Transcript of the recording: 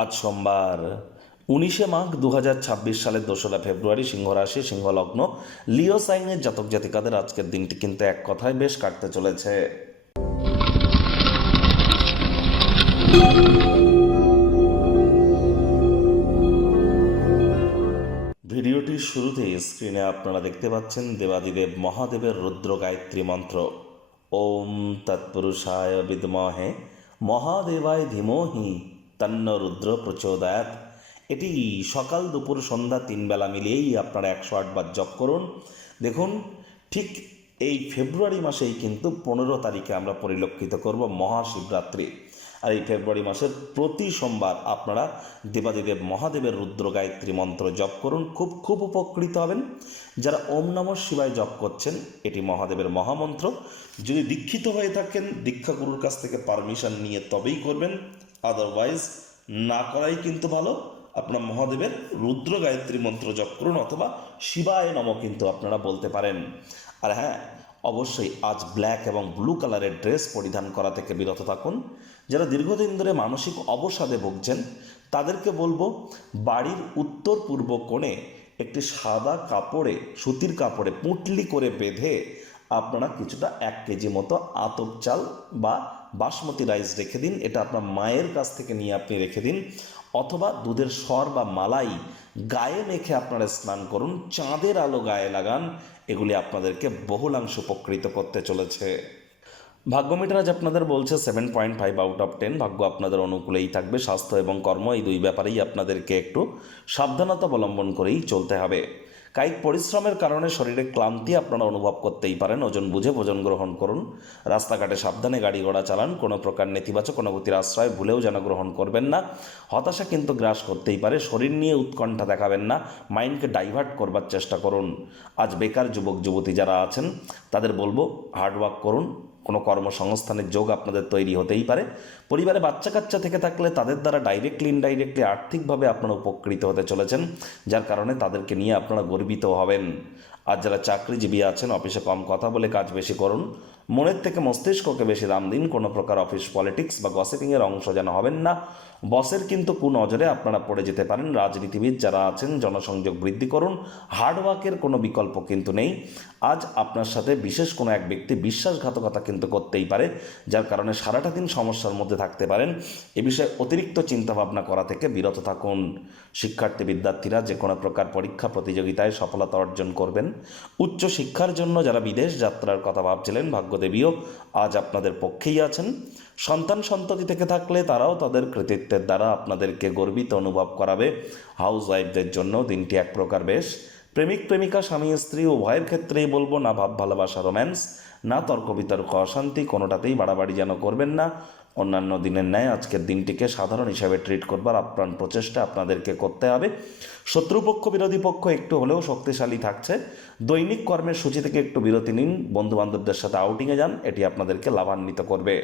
আজ সোমবার 19 মাঘ 2026 সালের 2রা ফেব্রুয়ারি, সিংহ রাশি, সিংহ লগ্ন, লিও সাইনের জাতক জাতিকাদের আজকের দিনটি কিন্তু এক কথায় বেশ কাটতে চলেছে। ভিডিওটির শুরুতে স্ক্রিনে আপনারা দেখতে পাচ্ছেন দেবাদিদেব মহাদেবের রুদ্র গায়ত্রী মন্ত্র। ওম তৎপুরুষায় বিদ্মহে মহাদেবায় ধীমহি তন্ন রুদ্র প্রচোদয়াৎ। এটি সকাল দুপুর সন্ধ্যা 3 বেলা মিলিয়েই আপনারা 108 বার জপ করুন। দেখুন, ঠিক এই ফেব্রুয়ারি মাসেই কিন্তু 15 তারিখে আমরা পরিলক্ষিত করব মহাশিবরাত্রি। আর এই ফেব্রুয়ারি মাসের প্রতি সোমবার আপনারা দেবাদিদেব মহাদেবের রুদ্র গায়ত্রী মন্ত্র জপ করুন, খুব উপকৃত হবেন। যারা ওম নমঃ শিবায় জপ করছেন, এটি মহাদেবের মহামন্ত্র। যদি দীক্ষিত হয়ে থাকেন, দীক্ষাগুরুর কাছ থেকে পারমিশন নিয়ে তবেই করবেন, আদারওয়াইজ না করাই কিন্তু ভালো। আপনার মহাদেবের রুদ্র গায়ত্রী মন্ত্র জপ করুন, অথবা শিবায় নমঃ কিন্তু আপনারা বলতে পারেন। আর হ্যাঁ, অবশ্যই আজ ব্ল্যাক এবং ব্লু কালারের ড্রেস পরিধান করা থেকে বিরত থাকুন। যারা দীর্ঘদিন ধরে মানসিক অবসাদে ভুগছেন, তাদেরকে বলবো বাড়ির উত্তর পূর্ব কোণে একটি সাদা কাপড়ে, সুতির কাপড়ে পুঁটলি করে বেঁধে আপনারা কিছুটা 1 কেজি মতো আতপ চাল বা বাসমতি রাইস রেখে দিন। এটা আপনার মায়ের কাছ থেকে নিয়ে আপনি রেখে দিন, অথবা দুধের সর বা মালাই গায়ে মেখে আপনারা স্নান করুন, চাঁদের আলো গায়ে লাগান। এগুলি আপনাদেরকে বহুলাংশ উপকৃত করতে চলেছে। ভাগ্য মিটার আজ আপনাদের বলছে 7.5 আউট অফ 10। ভাগ্য আপনাদের অনুকূলেই থাকবে। স্বাস্থ্য এবং কর্ম, এই দুই ব্যাপারেই আপনাদেরকে একটু সাবধানতা অবলম্বন করেই চলতে হবে। কায়িক পরিশ্রমের কারণে শরীরে ক্লান্তি আপনারা অনুভব করতেই পারেন। ওজন বুঝে ভোজন গ্রহণ করুন। রাস্তাঘাটে সাবধানে গাড়ি ঘোড়া চালান। কোনো প্রকার নেতিবাচক অনুভূতির আশ্রয় ভুলেও যেন গ্রহণ করবেন না। হতাশা কিন্তু গ্রাস করতেই পারে। শরীর নিয়ে উৎকণ্ঠা দেখাবেন না, মাইন্ডকে ডাইভার্ট করবার চেষ্টা করুন। আজ বেকার যুবক যুবতী যারা আছেন, তাদের বলবো হার্ডওয়ার্ক করুন। কোনো কর্মসংস্থানের যোগ আপনাদের তৈরি হতেই পারে। পরিবারে বাচ্চা কাচ্চা থেকে থাকলে তাদের দ্বারা ডাইরেক্টলি ইনডাইরেক্টলি আর্থিকভাবে আপনারা উপকৃত হতে চলেছেন, যার কারণে তাদেরকে নিয়ে আপনারা গর্বিত হবেন। আর যারা চাকরিজীবী আছেন, অফিসে কম কথা বলে কাজ বেশি করুন। মনের থেকে মস্তিষ্ককে বেশি দাম দিন। কোনো প্রকার অফিস পলিটিক্স বা গসিপিংয়ের অংশ যেন হবেন না। বসের কিন্তু কুনজরে আপনারা পড়ে যেতে পারেন। রাজনীতিবিদ যারা আছেন, জনসংযোগ বৃদ্ধি করুন। হার্ডওয়ার্কের কোনো বিকল্প কিন্তু নেই। আজ আপনার সাথে বিশেষ কোনো এক ব্যক্তি বিশ্বাসঘাতকতা কিন্তু করতেই পারে, যার কারণে সারাটা দিন সমস্যার মধ্যে থাকতে পারেন। এ বিষয়ে অতিরিক্ত চিন্তাভাবনা করা থেকে বিরত থাকুন। শিক্ষার্থী বিদ্যার্থীরা যে কোনো প্রকার পরীক্ষা প্রতিযোগিতায় সফলতা অর্জন করবেন। উচ্চ শিক্ষার জন্য যারা বিদেশ যাত্রার কথা ভাবছিলেন, ভাগ্যদেবীও আজ আপনাদের পক্ষেই আছেন। সন্তান সন্ততি থেকে থাকলে তারাও তাদের কৃতিত্বের দ্বারা আপনাদেরকে গর্বিত অনুভব করাবে। হাউস ওয়াইফদের জন্য দিনটি এক প্রকার বেশ। প্রেমিক প্রেমিকা, স্বামী স্ত্রী উভয়ের ক্ষেত্রেই বলবো না ভাব ভালোবাসা রোম্যান্স, না তর্ক বিতর্ক অশান্তি, কোনোটাতেই বাড়াবাড়ি যেন করবেন না। অন্যান্য দিনের ন্যায় আজকের দিনটিকে সাধারণ হিসাবে ট্রিট করবার আপ্রাণ প্রচেষ্টা আপনাদেরকে করতে হবে। শত্রুপক্ষ বিরোধী পক্ষ একটু হলেও শক্তিশালী থাকছে। দৈনিক কর্মের সূচি থেকে একটু বিরতি নিন। বন্ধুবান্ধবদের সাথে আউটিংয়ে যান, এটি আপনাদেরকে লাভান্বিত করবে।